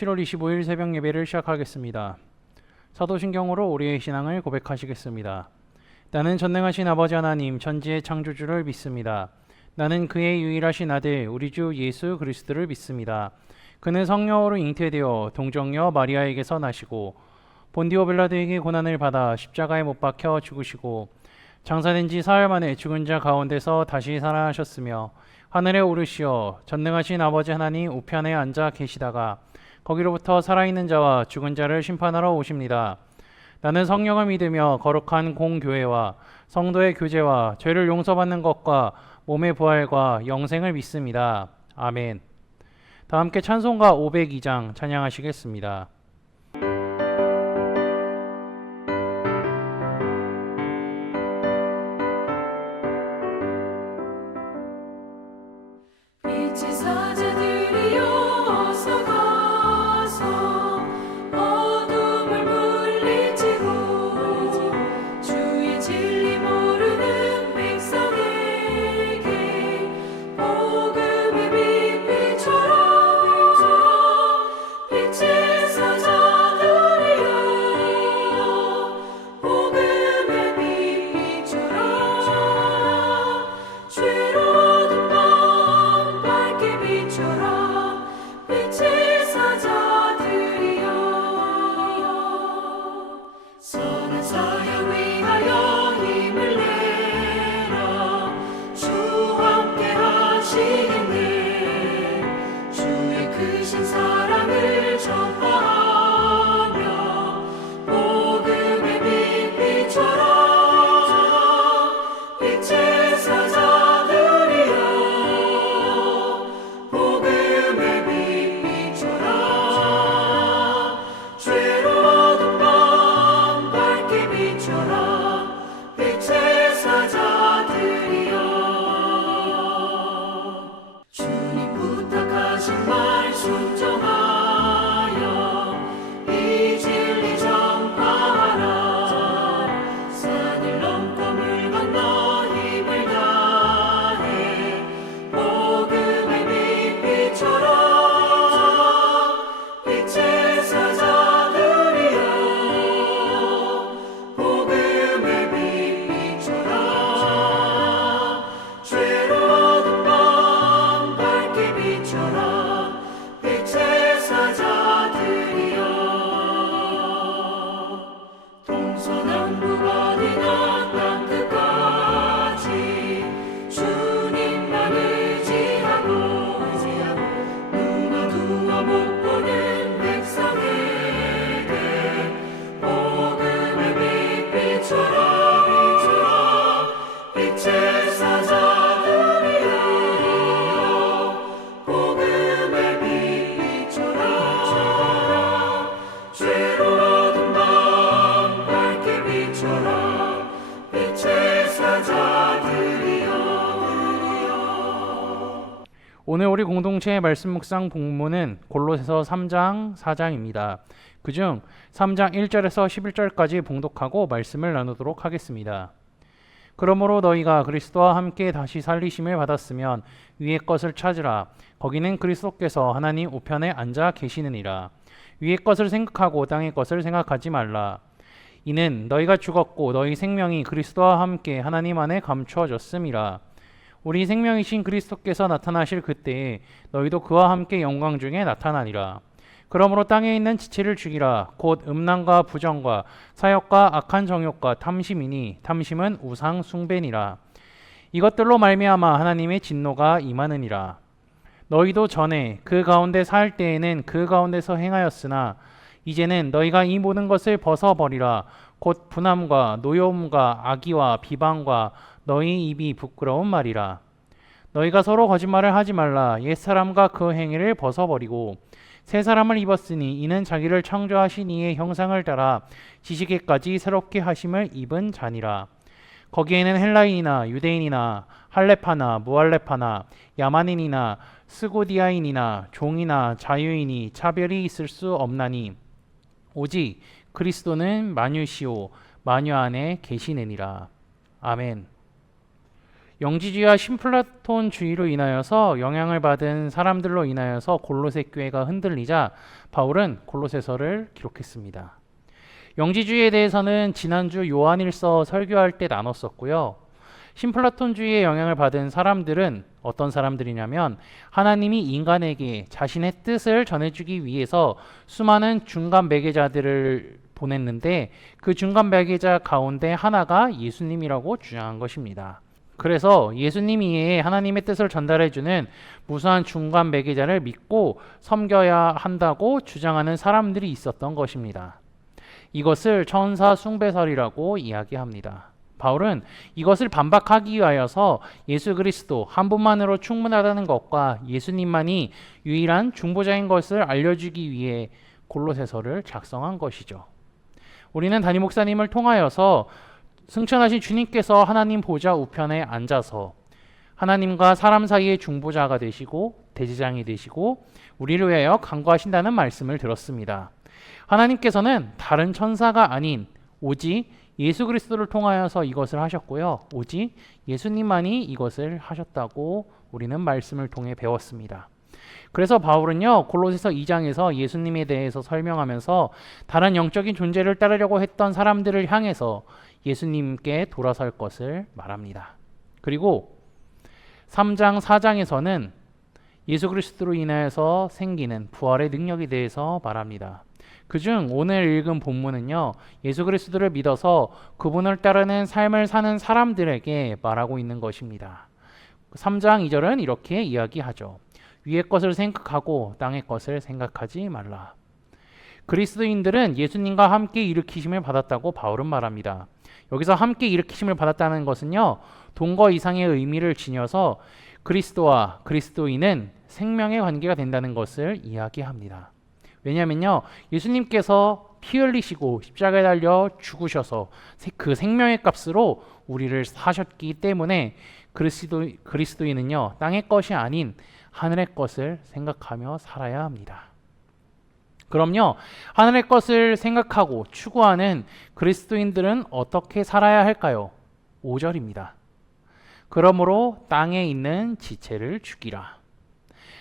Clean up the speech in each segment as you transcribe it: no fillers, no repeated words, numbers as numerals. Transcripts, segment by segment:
7월 25일 새벽 예배를 시작하겠습니다. 사도신경으로 우리의 신앙을 고백하시겠습니다. 나는 전능하신 아버지 하나님 천지의 창조주를 믿습니다. 나는 그의 유일하신 아들 우리 주 예수 그리스도를 믿습니다. 그는 성령으로 잉태되어 동정녀 마리아에게서 나시고 본디오 빌라도에게 고난을 받아 십자가에 못 박혀 죽으시고 장사된 지 사흘 만에 죽은 자 가운데서 다시 살아나셨으며 하늘에 오르시어 전능하신 아버지 하나님 우편에 앉아 계시다가 거기로부터 살아있는 자와 죽은 자를 심판하러 오십니다. 나는 성령을 믿으며 거룩한 공교회와 성도의 교제와 죄를 용서받는 것과 몸의 부활과 영생을 믿습니다. 아멘. 다 함께 찬송가 502장 찬양하시겠습니다. 오늘 우리 공동체의 말씀 묵상 본문은 골로새서 3장 4장입니다. 그중 3장 1절에서 11절까지 봉독하고 말씀을 나누도록 하겠습니다. 그러므로 너희가 그리스도와 함께 다시 살리심을 받았으면 위의 것을 찾으라. 거기는 그리스도께서 하나님 우편에 앉아 계시느니라. 위의 것을 생각하고 땅의 것을 생각하지 말라. 이는 너희가 죽었고 너희 생명이 그리스도와 함께 하나님 안에 감추어졌음이라. 우리 생명이신 그리스도께서 나타나실 그때에 너희도 그와 함께 영광 중에 나타나리라. 그러므로 땅에 있는 지체를 죽이라. 곧 음란과 부정과 사욕과 악한 정욕과 탐심이니 탐심은 우상 숭배니라. 이것들로 말미암아 하나님의 진노가 임하느니라. 너희도 전에 그 가운데 살 때에는 그 가운데서 행하였으나 이제는 너희가 이 모든 것을 벗어버리라. 곧 분함과 노여움과 악의와 비방과 너희 입이 부끄러운 말이라. 너희가 서로 거짓말을 하지 말라. 옛사람과 그 행위를 벗어버리고 새 사람을 입었으니 이는 자기를 창조하신 이의 형상을 따라 지식에까지 새롭게 하심을 입은 자니라. 거기에는 헬라인이나 유대인이나 할렙하나 무할렙하나 야만인이나 스고디아인이나 종이나 자유인이 차별이 있을 수 없나니 오직 그리스도는 만유시오 만유 안에 계시느니라. 아멘. 영지주의와 신플라톤주의로 인하여서 영향을 받은 사람들로 인하여서 골로새 교회가 흔들리자 바울은 골로새서를 기록했습니다. 영지주의에 대해서는 지난주 요한일서 설교할 때 나눴었고요. 신플라톤주의의 영향을 받은 사람들은 어떤 사람들이냐면 하나님이 인간에게 자신의 뜻을 전해주기 위해서 수많은 중간 매개자들을 보냈는데 그 중간 매개자 가운데 하나가 예수님이라고 주장한 것입니다. 그래서 예수님이 하나님의 뜻을 전달해주는 무수한 중간 매개자를 믿고 섬겨야 한다고 주장하는 사람들이 있었던 것입니다. 이것을 천사 숭배설이라고 이야기합니다. 바울은 이것을 반박하기 위하여서 예수 그리스도 한 분만으로 충분하다는 것과 예수님만이 유일한 중보자인 것을 알려주기 위해 골로새서를 작성한 것이죠. 우리는 담임 목사님을 통하여서 승천하신 주님께서 하나님 보좌 우편에 앉아서 하나님과 사람 사이의 중보자가 되시고 대제장이 되시고 우리를 위하여 간구하신다는 말씀을 들었습니다. 하나님께서는 다른 천사가 아닌 오직 예수 그리스도를 통하여서 이것을 하셨고요. 오직 예수님만이 이것을 하셨다고 우리는 말씀을 통해 배웠습니다. 그래서 바울은요, 골로새서 2장에서 예수님에 대해서 설명하면서 다른 영적인 존재를 따르려고 했던 사람들을 향해서 예수님께 돌아설 것을 말합니다. 그리고 3장, 4장에서는 예수 그리스도로 인하여서 생기는 부활의 능력에 대해서 말합니다. 그중 오늘 읽은 본문은요, 예수 그리스도를 믿어서 그분을 따르는 삶을 사는 사람들에게 말하고 있는 것입니다. 3장 2절은 이렇게 이야기하죠. 위의 것을 생각하고 땅의 것을 생각하지 말라. 그리스도인들은 예수님과 함께 일으키심을 받았다고 바울은 말합니다. 여기서 함께 일으키심을 받았다는 것은요, 동거 이상의 의미를 지녀서 그리스도와 그리스도인은 생명의 관계가 된다는 것을 이야기합니다. 왜냐하면요, 예수님께서 피 흘리시고 십자가에 달려 죽으셔서 그 생명의 값으로 우리를 사셨기 때문에 그리스도인은요, 땅의 것이 아닌 하늘의 것을 생각하며 살아야 합니다. 그럼요, 하늘의 것을 생각하고 추구하는 그리스도인들은 어떻게 살아야 할까요? 5절입니다. 그러므로 땅에 있는 지체를 죽이라.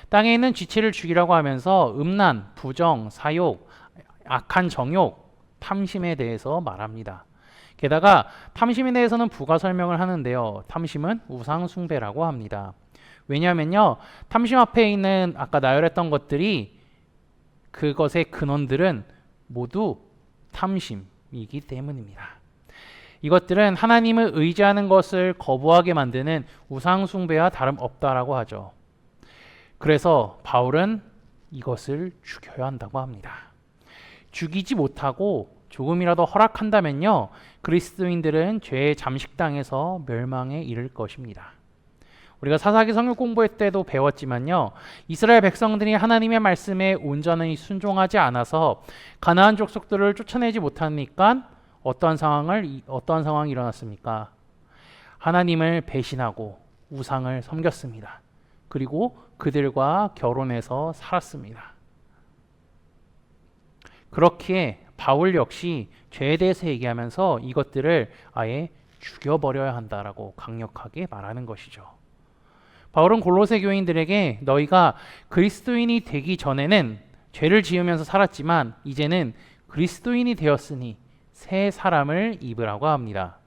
땅에 있는 지체를 죽이라고 하면서 음란, 부정, 사욕, 악한 정욕, 탐심에 대해서 말합니다. 게다가 탐심에 대해서는 부가 설명을 하는데요. 탐심은 우상 숭배라고 합니다. 왜냐하면요, 탐심 앞에 있는 아까 나열했던 것들이 그것의 근원들은 모두 탐심이기 때문입니다. 이것들은 하나님을 의지하는 것을 거부하게 만드는 우상 숭배와 다름없다라고 하죠. 그래서 바울은 이것을 죽여야 한다고 합니다. 죽이지 못하고 조금이라도 허락한다면요, 그리스도인들은 죄의 잠식당에서 멸망에 이를 것입니다. 우리가 사사기 성경 공부할 때도 배웠지만요, 이스라엘 백성들이 하나님의 말씀에 온전히 순종하지 않아서 가나안 족속들을 쫓아내지 못하니까 어떠한 상황이 일어났습니까? 하나님을 배신하고 우상을 섬겼습니다. 그리고 그들과 결혼해서 살았습니다. 그렇기에 바울 역시 죄에 대해서 얘기하면서 이것들을 아예 죽여버려야 한다라고 강력하게 말하는 것이죠. 바울은 골로새 교인들에게 너희가 그리스도인이 되기 전에는 죄를 지으면서 살았지만 이제는 그리스도인이 되었으니 새 사람을 입으라고 합니다.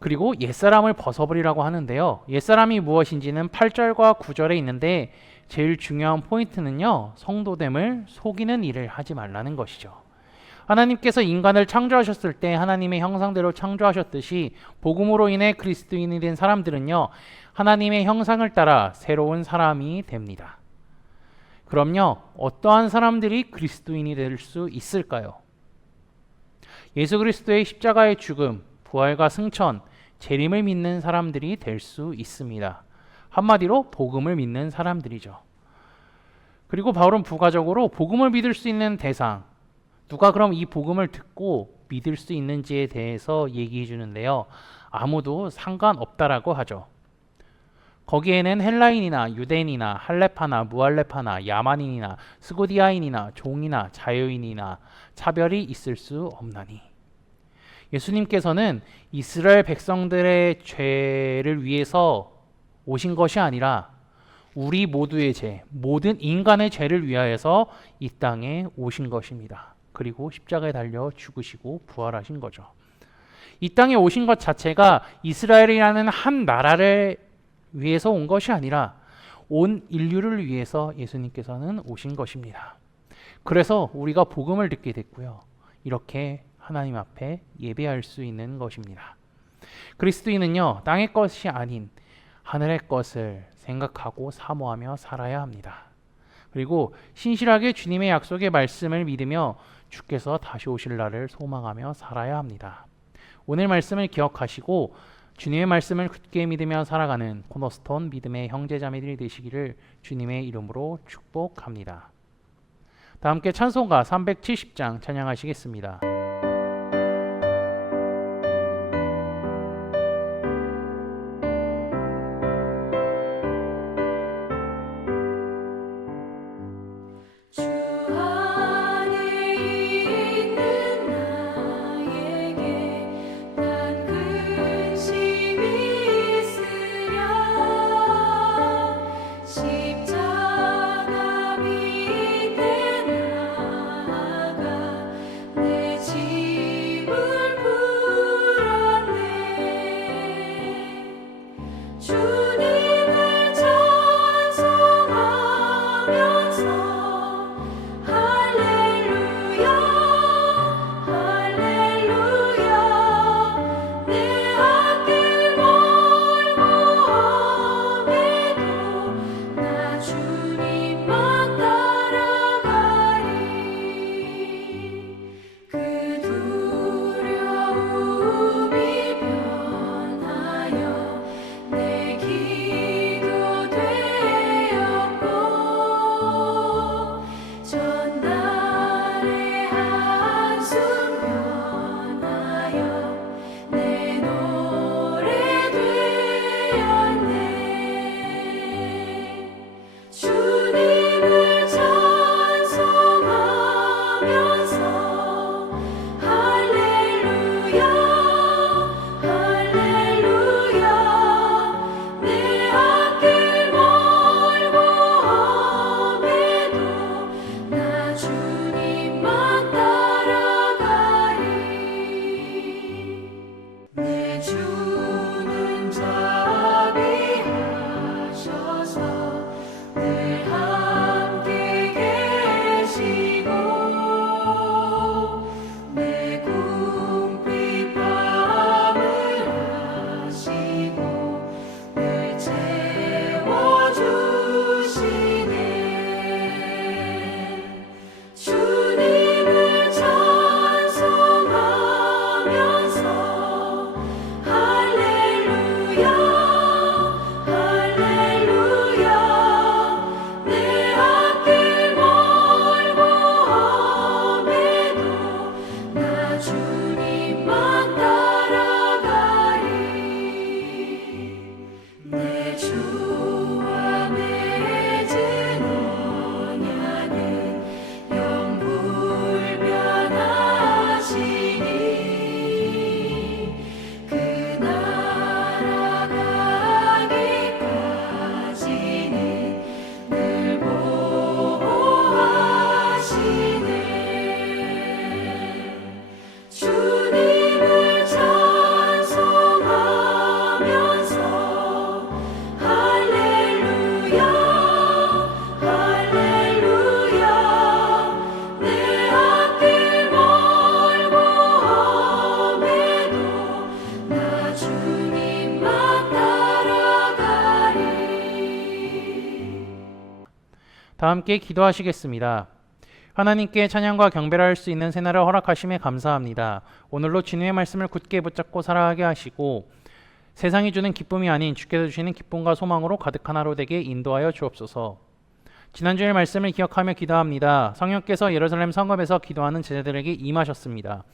그리고 옛사람을 벗어버리라고 하는데요. 옛사람이 무엇인지는 8절과 9절에 있는데 제일 중요한 포인트는요, 성도됨을 속이는 일을 하지 말라는 것이죠. 하나님께서 인간을 창조하셨을 때 하나님의 형상대로 창조하셨듯이 복음으로 인해 그리스도인이 된 사람들은요, 하나님의 형상을 따라 새로운 사람이 됩니다. 그럼요, 어떠한 사람들이 그리스도인이 될 수 있을까요? 예수 그리스도의 십자가의 죽음, 부활과 승천, 재림을 믿는 사람들이 될 수 있습니다. 한마디로 복음을 믿는 사람들이죠. 그리고 바울은 부가적으로 복음을 믿을 수 있는 대상, 누가 그럼 이 복음을 듣고 믿을 수 있는지에 대해서 얘기해 주는데요. 아무도 상관없다라고 하죠. 거기에는 헬라인이나 유대인이나 할레파나 무할레파나 야만인이나 스고디아인이나 종이나 자유인이나 차별이 있을 수 없나니. 예수님께서는 이스라엘 백성들의 죄를 위해서 오신 것이 아니라 우리 모두의 죄, 모든 인간의 죄를 위하여서 이 땅에 오신 것입니다. 그리고 십자가에 달려 죽으시고 부활하신 거죠. 이 땅에 오신 것 자체가 이스라엘이라는 한 나라를 위해서 온 것이 아니라 온 인류를 위해서 예수님께서는 오신 것입니다. 그래서 우리가 복음을 듣게 됐고요. 이렇게 하나님 앞에 예배할 수 있는 것입니다. 그리스도인은요, 땅의 것이 아닌 하늘의 것을 생각하고 사모하며 살아야 합니다. 그리고 신실하게 주님의 약속의 말씀을 믿으며 주께서 다시 오실 날을 소망하며 살아야 합니다. 오늘 말씀을 기억하시고 주님의 말씀을 굳게 믿으며 살아가는 코너스톤 믿음의 형제자매들이 되시기를 주님의 이름으로 축복합니다. 다 함께 찬송가 370장 찬양하시겠습니다. 다 함께 기도하시겠습니다. 하나님께 찬양과 경배를 할 수 있는 새날을 허락하심에 감사합니다. 오늘로 주님의 말씀을 굳게 붙잡고 살아가게 하시고 세상이 주는 기쁨이 아닌 주께서 주시는 기쁨과 소망으로 가득한 하루 되게 인도하여 주옵소서. 지난주의 말씀을 기억하며 기도합니다. 성령께서 예루살렘 성읍에서 기도하는 제자들에게 임하셨습니다.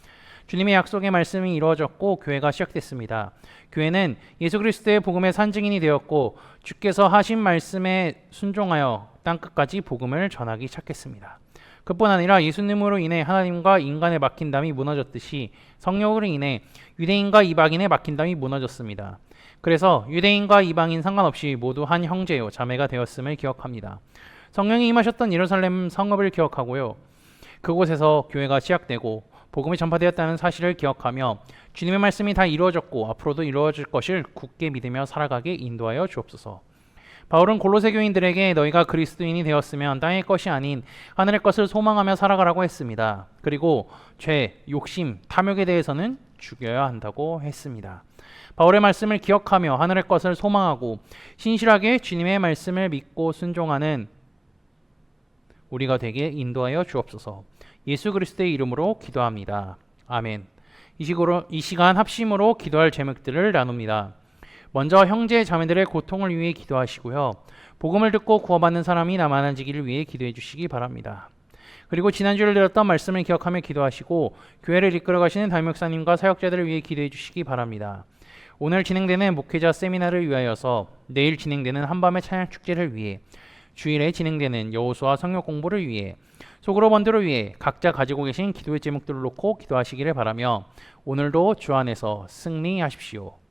주님의 약속의 말씀이 이루어졌고 교회가 시작됐습니다. 교회는 예수 그리스도의 복음의 산증인이 되었고 주께서 하신 말씀에 순종하여 땅끝까지 복음을 전하기 시작했습니다. 그뿐 아니라 예수님으로 인해 하나님과 인간의 막힌담이 무너졌듯이 성령으로 인해 유대인과 이방인의 막힌담이 무너졌습니다. 그래서 유대인과 이방인 상관없이 모두 한 형제요 자매가 되었음을 기억합니다. 성령이 임하셨던 예루살렘 성읍을 기억하고요. 그곳에서 교회가 시작되고 복음이 전파되었다는 사실을 기억하며 주님의 말씀이 다 이루어졌고 앞으로도 이루어질 것을 굳게 믿으며 살아가게 인도하여 주옵소서. 바울은 골로새 교인들에게 너희가 그리스도인이 되었으면 땅의 것이 아닌 하늘의 것을 소망하며 살아가라고 했습니다. 그리고 죄, 욕심, 탐욕에 대해서는 죽여야 한다고 했습니다. 바울의 말씀을 기억하며 하늘의 것을 소망하고 신실하게 주님의 말씀을 믿고 순종하는 우리가 되게 인도하여 주옵소서. 예수 그리스도의 이름으로 기도합니다. 아멘. 이 시간 합심으로 기도할 제목들을 나눕니다. 먼저 형제 자매들의 고통을 위해 기도하시고요. 복음을 듣고 구원받는 사람이 많아지기를 위해 기도해 주시기 바랍니다. 그리고 지난주에 들었던 말씀을 기억하며 기도하시고 교회를 이끌어 가시는 담임 목사님과 사역자들을 위해 기도해 주시기 바랍니다. 오늘 진행되는 목회자 세미나를 위하여서 내일 진행되는 한밤의 찬양 축제를 위해 주일에 진행되는 여호수아 성역 공부를 위해 속으로 번들을 위해 각자 가지고 계신 기도의 제목들을 놓고 기도하시기를 바라며 오늘도 주 안에서 승리하십시오.